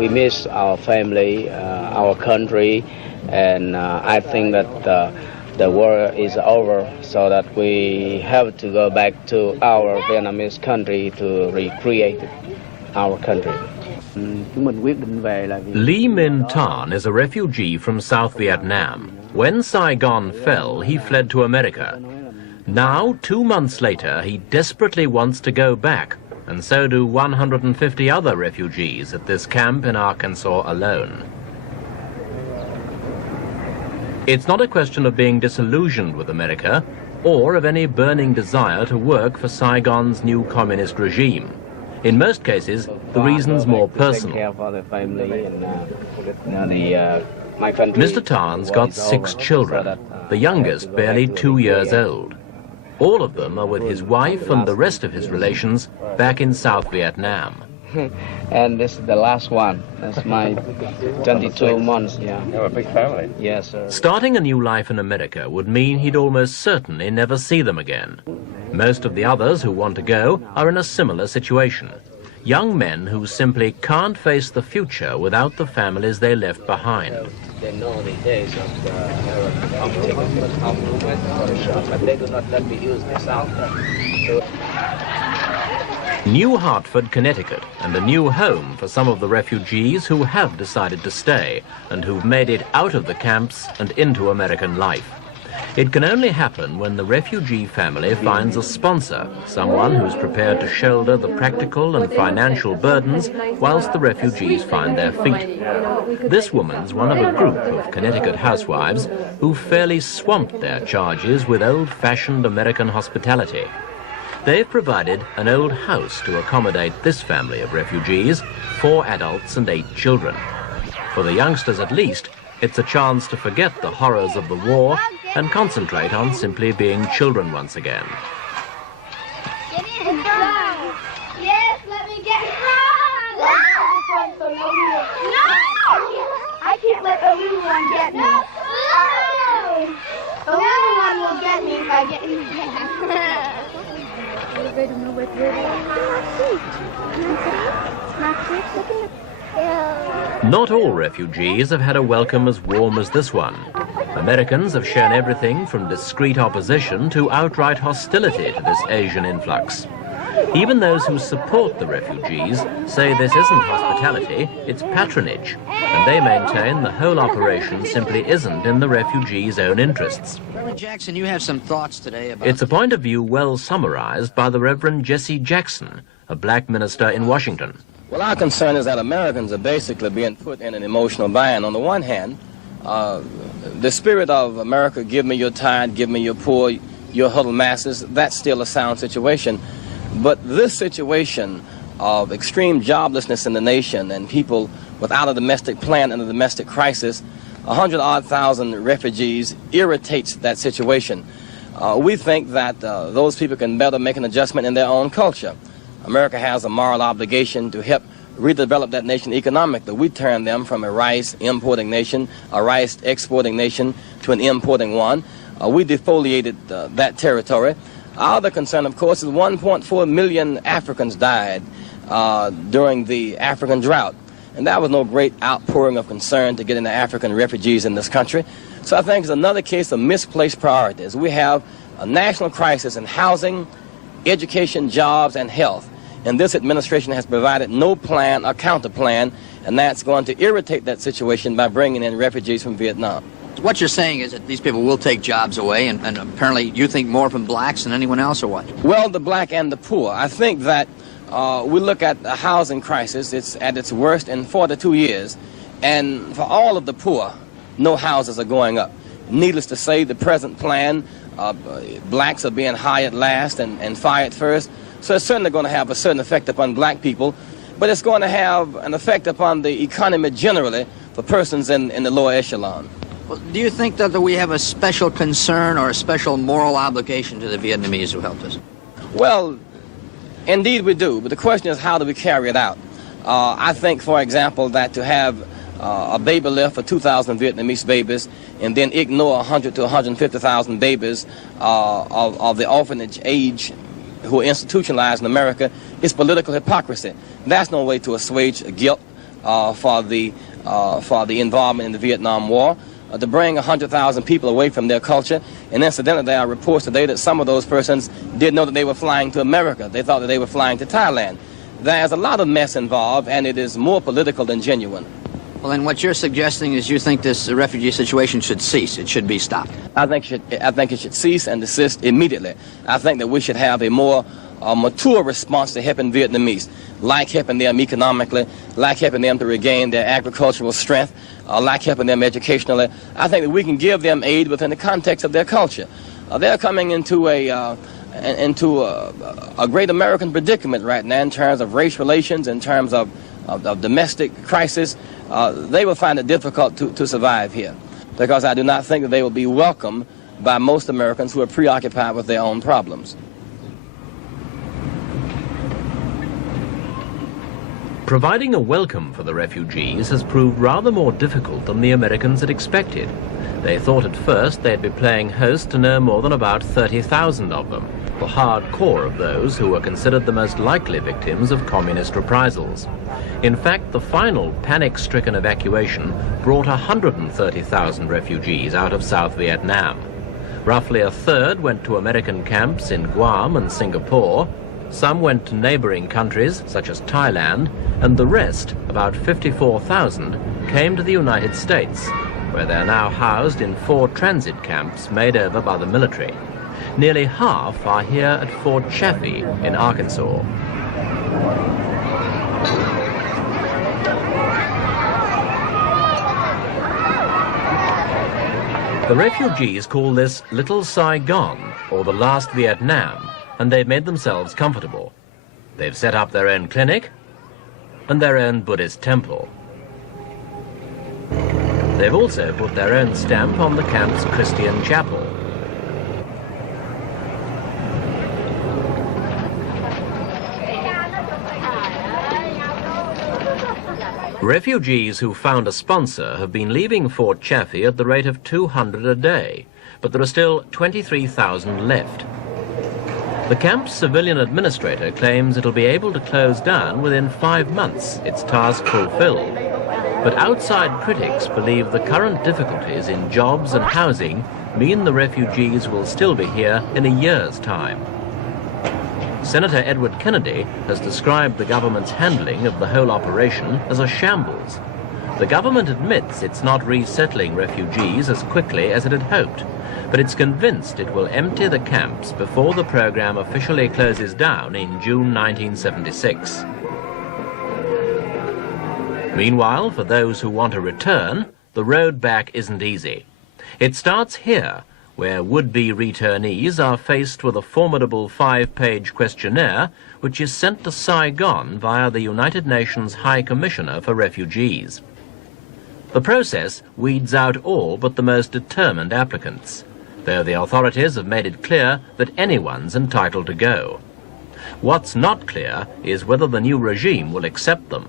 we miss our family, our country, and I think that the war is over, so that we have to go back to our Vietnamese country to recreate our country. Lee Min Thanh is a refugee from South Vietnam. When Saigon fell, he fled to America. Now, 2 months later, he desperately wants to go back, and so do 150 other refugees at this camp in Arkansas alone. It's not a question of being disillusioned with America or of any burning desire to work for Saigon's new communist regime. In most cases, the reason's more personal. Mr. Tan's got 6 children, the youngest barely 2 years old. All of them are with his wife and the rest of his relations back in South Vietnam. And this is the last one. That's my 22 months, yeah. You have a big family. Yes, sir. Starting a new life in America would mean he'd almost certainly never see them again. Most of the others who want to go are in a similar situation. Young men who simply can't face the future without the families they left behind. They know the days of the movement, but they do not let me use this out. New Hartford, Connecticut, and a new home for some of the refugees who have decided to stay and who've made it out of the camps and into American life. It can only happen when the refugee family finds a sponsor, someone who's prepared to shoulder the practical and financial burdens whilst the refugees find their feet. This woman's one of a group of Connecticut housewives who fairly swamped their charges with old-fashioned American hospitality. They've provided an old house to accommodate this family of refugees, 4 adults and 8 children. For the youngsters at least, it's a chance to forget the horrors of the war and concentrate on simply being children once again. Get in. Yes, let me get in. No! I can't let the little one get me. No! The little one will get me if I get in there. Not all refugees have had a welcome as warm as this one. Americans have shown everything from discreet opposition to outright hostility to this Asian influx. Even those who support the refugees say this isn't hospitality, it's patronage, and they maintain the whole operation simply isn't in the refugees' own interests. Reverend Jackson, you have some thoughts today about... It's a point of view well summarized by the Reverend Jesse Jackson, a black minister in Washington. Well, our concern is that Americans are basically being put in an emotional bind. On the one hand, the spirit of America, give me your tithe, give me your poor, your huddled masses, that's still a sound situation. But this situation of extreme joblessness in the nation and people without a domestic plan and a domestic crisis, 100,000 refugees irritates that situation. We think that those people can better make an adjustment in their own culture. America has a moral obligation to help redevelop that nation economically. We turned them from a rice importing nation, a rice exporting nation, to an importing one. We defoliated that territory. Our other concern, of course, is 1.4 million Africans died during the African drought. And that was no great outpouring of concern to get into African refugees in this country. So I think it's another case of misplaced priorities. We have a national crisis in housing, education, jobs, and health. And this administration has provided no plan or counter plan, and that's going to irritate that situation by bringing in refugees from Vietnam. What you're saying is that these people will take jobs away, and apparently you think more from blacks than anyone else, or what? Well, the black and the poor. I think that we look at the housing crisis. It's at its worst in 42 years. And for all of the poor, no houses are going up. Needless to say, the present plan, blacks are being hired last and fired first. So it's certainly going to have a certain effect upon black people, but it's going to have an effect upon the economy generally for persons in the lower echelon. Well, do you think that we have a special concern or a special moral obligation to the Vietnamese who helped us? Well, indeed we do, but the question is how do we carry it out? I think, for example, that to have a baby lift for 2,000 Vietnamese babies and then ignore 100 to 150,000 babies of the orphanage age who are institutionalized in America is political hypocrisy. That's no way to assuage guilt for the involvement in the Vietnam War, to bring 100,000 people away from their culture. And incidentally, there are reports today that some of those persons didn't know that they were flying to America. They thought that they were flying to Thailand. There's a lot of mess involved, and it is more political than genuine. Well, then what you're suggesting is you think this refugee situation should cease. It should be stopped. I think it should cease and desist immediately. I think that we should have a more mature response to helping Vietnamese, like helping them economically, like helping them to regain their agricultural strength, like helping them educationally. I think that we can give them aid within the context of their culture. They're coming into a great American predicament right now in terms of race relations, in terms of domestic crisis. They will find it difficult to survive here, because I do not think that they will be welcomed by most Americans who are preoccupied with their own problems. Providing a welcome for the refugees has proved rather more difficult than the Americans had expected. They thought at first they'd be playing host to no more than about 30,000 of them, the hardcore of those who were considered the most likely victims of communist reprisals. In fact, the final panic-stricken evacuation brought 130,000 refugees out of South Vietnam. Roughly a third went to American camps in Guam and Singapore. Some went to neighboring countries, such as Thailand, and the rest, about 54,000, came to the United States, where they're now housed in 4 transit camps made over by the military. Nearly half are here at Fort Chafee in Arkansas. The refugees call this Little Saigon, or the Last Vietnam, and they've made themselves comfortable. They've set up their own clinic and their own Buddhist temple. They've also put their own stamp on the camp's Christian chapel. Refugees who found a sponsor have been leaving Fort Chafee at the rate of 200 a day, but there are still 23,000 left. The camp's civilian administrator claims it'll be able to close down within 5 months, its task fulfilled. But outside critics believe the current difficulties in jobs and housing mean the refugees will still be here in a year's time. Senator Edward Kennedy has described the government's handling of the whole operation as a shambles. The government admits it's not resettling refugees as quickly as it had hoped, but it's convinced it will empty the camps before the program officially closes down in June 1976. Meanwhile, for those who want to return, the road back isn't easy. It starts here, where would-be returnees are faced with a formidable 5-page questionnaire which is sent to Saigon via the United Nations High Commissioner for Refugees. The process weeds out all but the most determined applicants, though the authorities have made it clear that anyone's entitled to go. What's not clear is whether the new regime will accept them.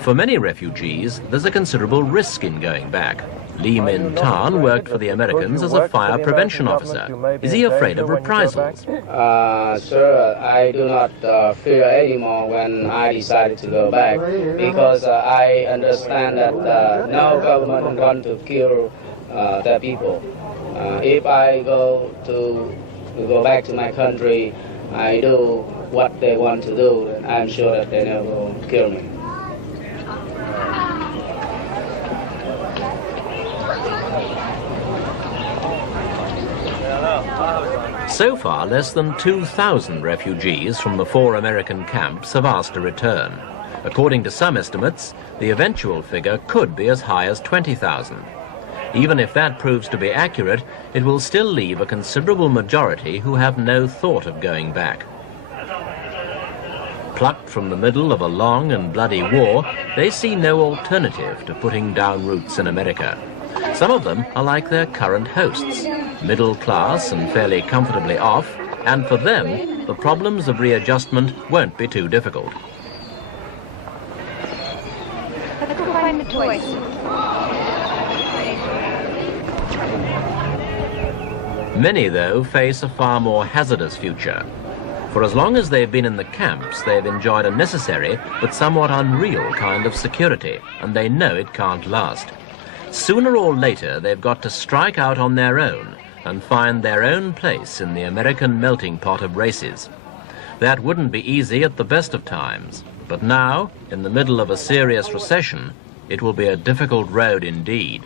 For many refugees, there's a considerable risk in going back. Lee Min Thanh worked for the Americans as a fire prevention officer. Is he afraid of reprisals? Sir, I do not fear anymore when I decided to go back, because I understand that no government wants to kill their people. If I go back to my country, I do what they want to do, and I'm sure that they never will kill me. So far, less than 2,000 refugees from the 4 American camps have asked to return. According to some estimates, the eventual figure could be as high as 20,000. Even if that proves to be accurate, it will still leave a considerable majority who have no thought of going back. Plucked from the middle of a long and bloody war, they see no alternative to putting down roots in America. Some of them are like their current hosts, middle class and fairly comfortably off, and for them, the problems of readjustment won't be too difficult. Let's go find the toys. Many, though, face a far more hazardous future. For as long as they've been in the camps, they've enjoyed a necessary but somewhat unreal kind of security, and they know it can't last. Sooner or later, they've got to strike out on their own and find their own place in the American melting pot of races. That wouldn't be easy at the best of times, but now, in the middle of a serious recession, it will be a difficult road indeed.